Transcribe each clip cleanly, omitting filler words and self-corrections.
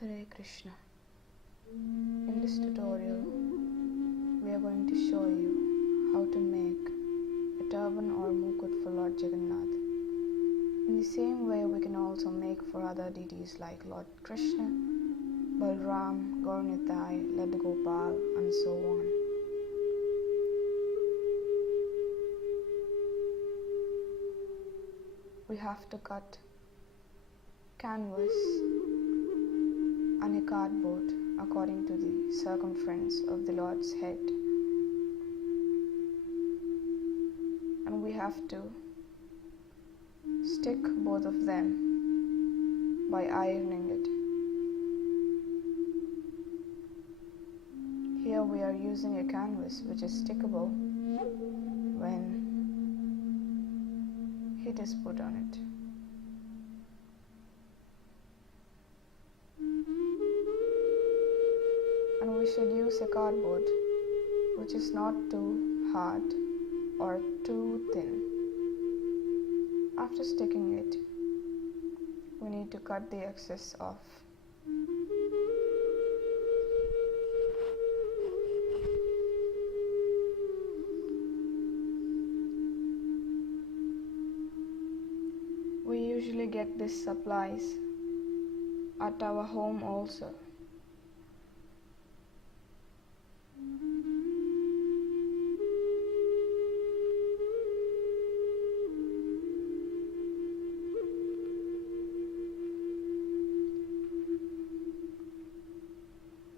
Hare Krishna. In this tutorial, we are going to show you how to make a turban or mukut for Lord Jagannath. In the same way, we can also make for other deities like Lord Krishna, Balram, Gaurnitai, Lord Gopal, and so on. We have to cut canvas and a cardboard according to the circumference of the Lord's head, and we have to stick both of them by ironing it. Here we are using a canvas which is stickable when heat is put on it. And we should use a cardboard which is not too hard or too thin. After sticking it, we need to cut the excess off. We usually get these supplies at our home also.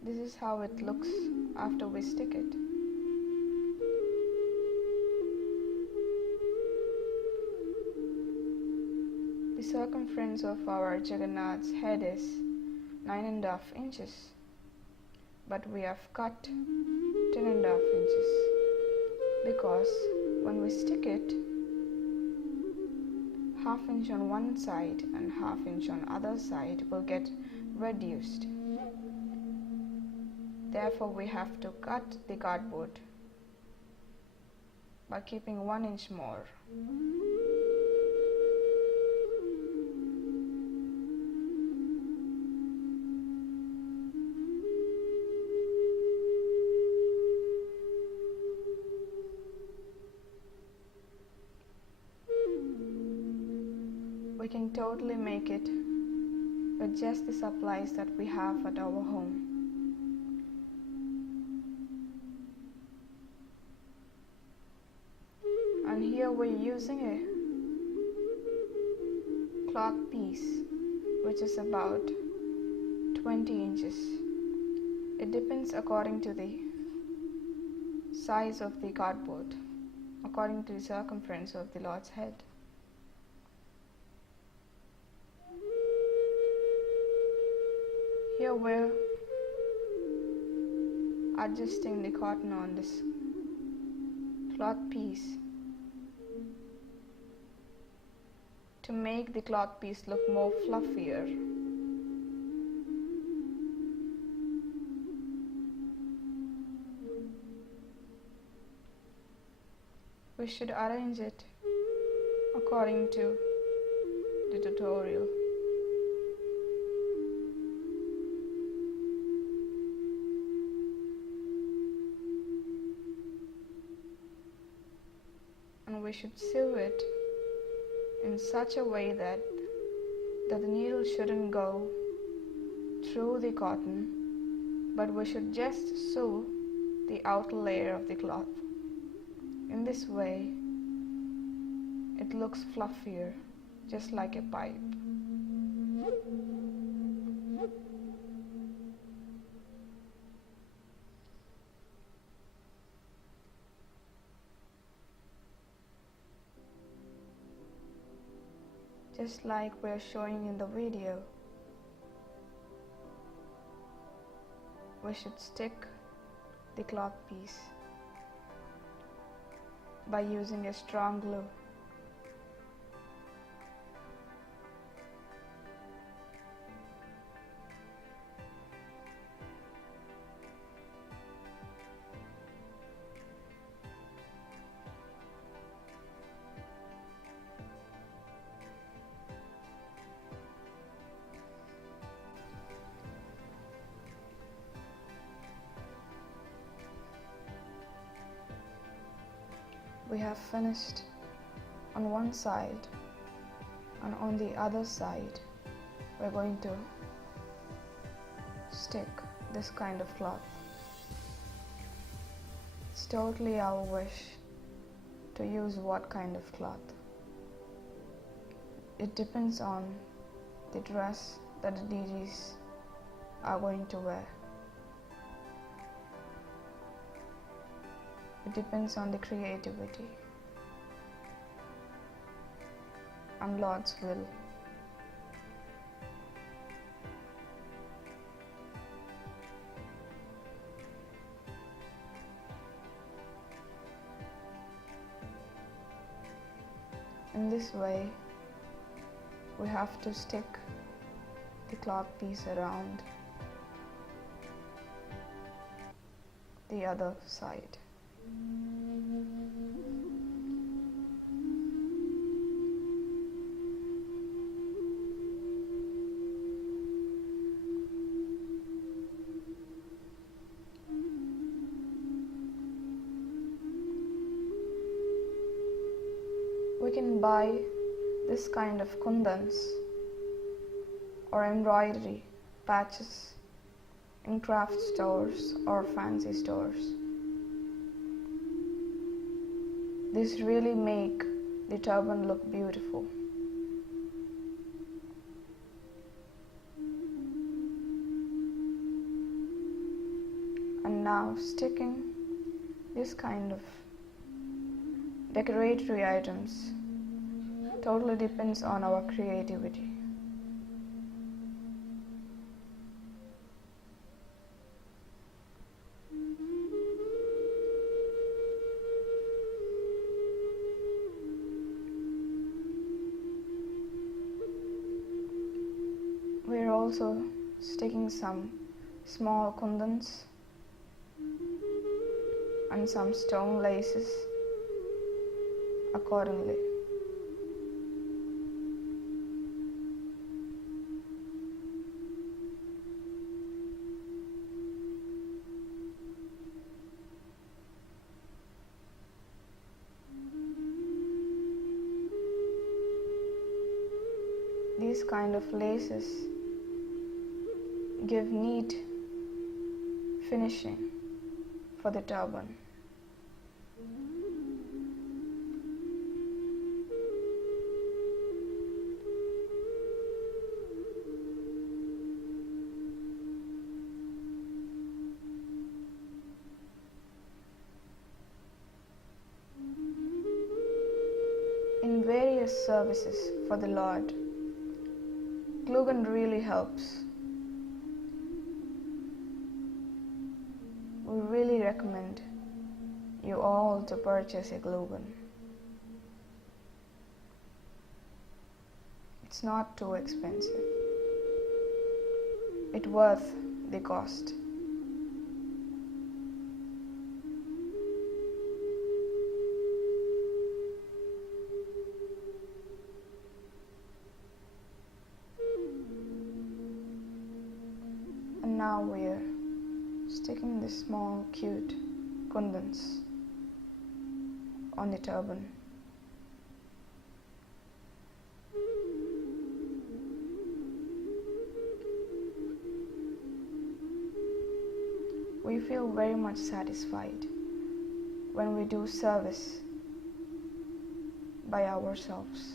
This is how it looks after we stick it. The circumference of our Jagannath's head is 9.5 inches, but we have cut 10.5 inches because when we stick it, 1/2 inch on one side and 1/2 inch on other side will get reduced. Therefore, we have to cut the cardboard by keeping 1 inch more. We can totally make it with just the supplies that we have at our home. And here we're using a cloth piece which is about 20 inches. It depends according to the size of the cardboard, according to the circumference of the Lord's head. Here we're adjusting the cotton on this cloth piece to make the cloth piece look more fluffier. We should arrange it according to the tutorial. And we should sew it in such a way that the needle shouldn't go through the cotton, but we should just sew the outer layer of the cloth. In this way, it looks fluffier, just like a pipe. Just like we're showing in the video, we should stick the cloth piece by using a strong glue. have finished on one side, and on the other side we're going to stick this kind of cloth. It's totally our wish to use what kind of cloth. It depends on the dress that the deities are going to wear. It depends on the creativity and Lord's will. In this way, we have to stick the cloth piece around the other side. We can buy this kind of kundans or embroidery patches in craft stores or fancy stores. These really make the turban look beautiful. And now sticking this kind of decoratory items totally depends on our creativity. We're also sticking some small kundans and some stone laces accordingly. These kind of laces give neat finishing for the turban. In various services for the Lord, glue gun really helps. We really recommend you all to purchase a glue gun. It's not too expensive. It's worth the cost. And now we're sticking the small cute kundans on the turban. We feel very much satisfied when we do service by ourselves.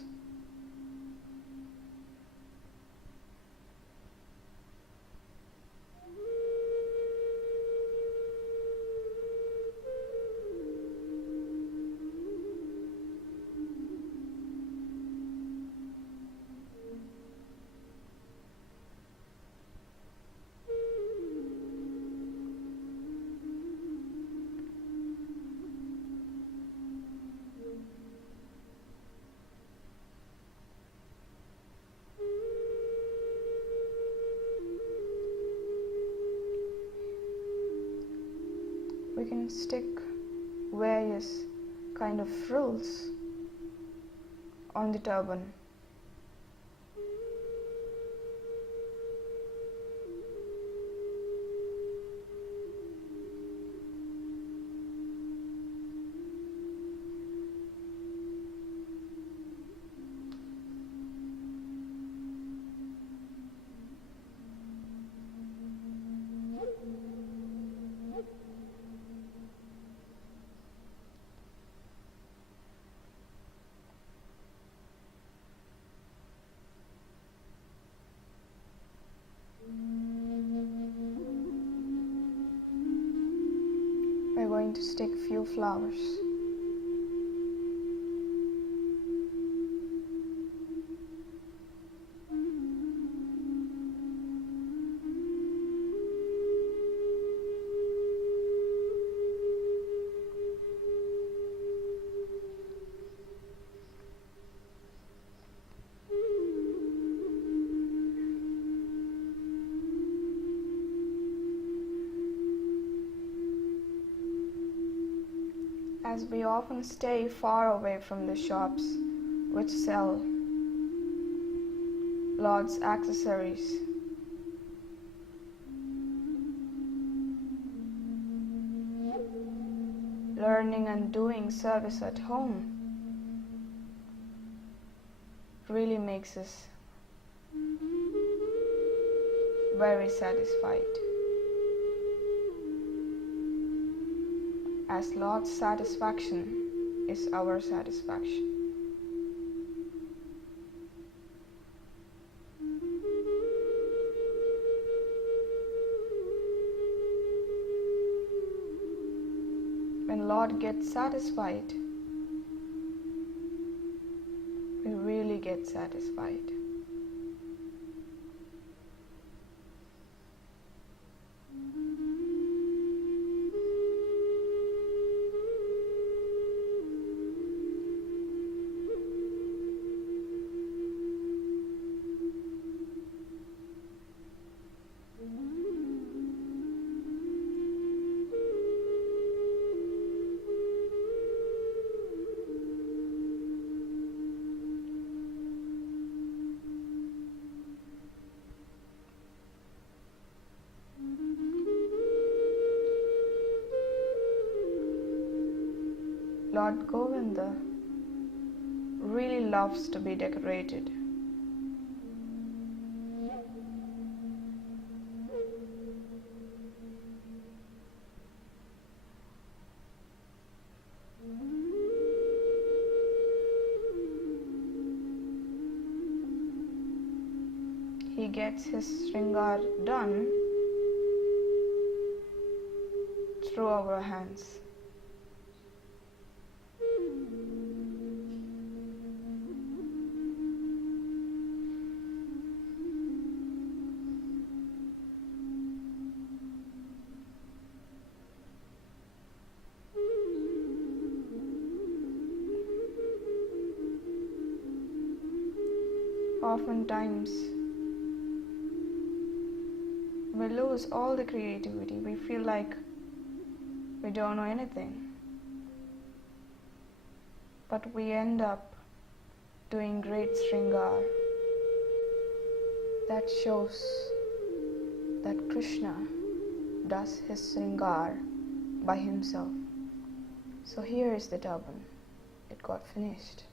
We can stick various kind of frills on the turban. going to stick few flowers. As we often stay far away from the shops which sell Lord's accessories, learning and doing service at home really makes us very satisfied. As Lord's satisfaction is our satisfaction. When Lord gets satisfied, we really get satisfied. Lord Govinda really loves to be decorated. He gets his Sringar done through our hands. Oftentimes, we lose all the creativity. We feel like we don't know anything. But we end up doing great Sringar. That shows that Krishna does his Sringar by himself. So here is the turban. It got finished.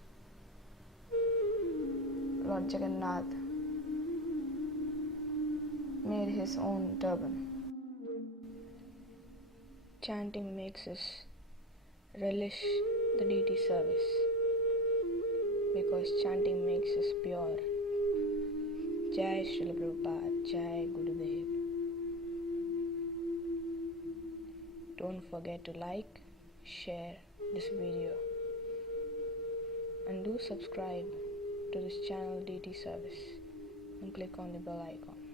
Lord Jagannath made his own turban. Chanting makes us relish the deity service because chanting makes us pure. Jai SRILA PRABUPAD, Jai GURUDEV. Don't forget to like, share this video and do subscribe to this channel DEITY Service and click on the bell icon.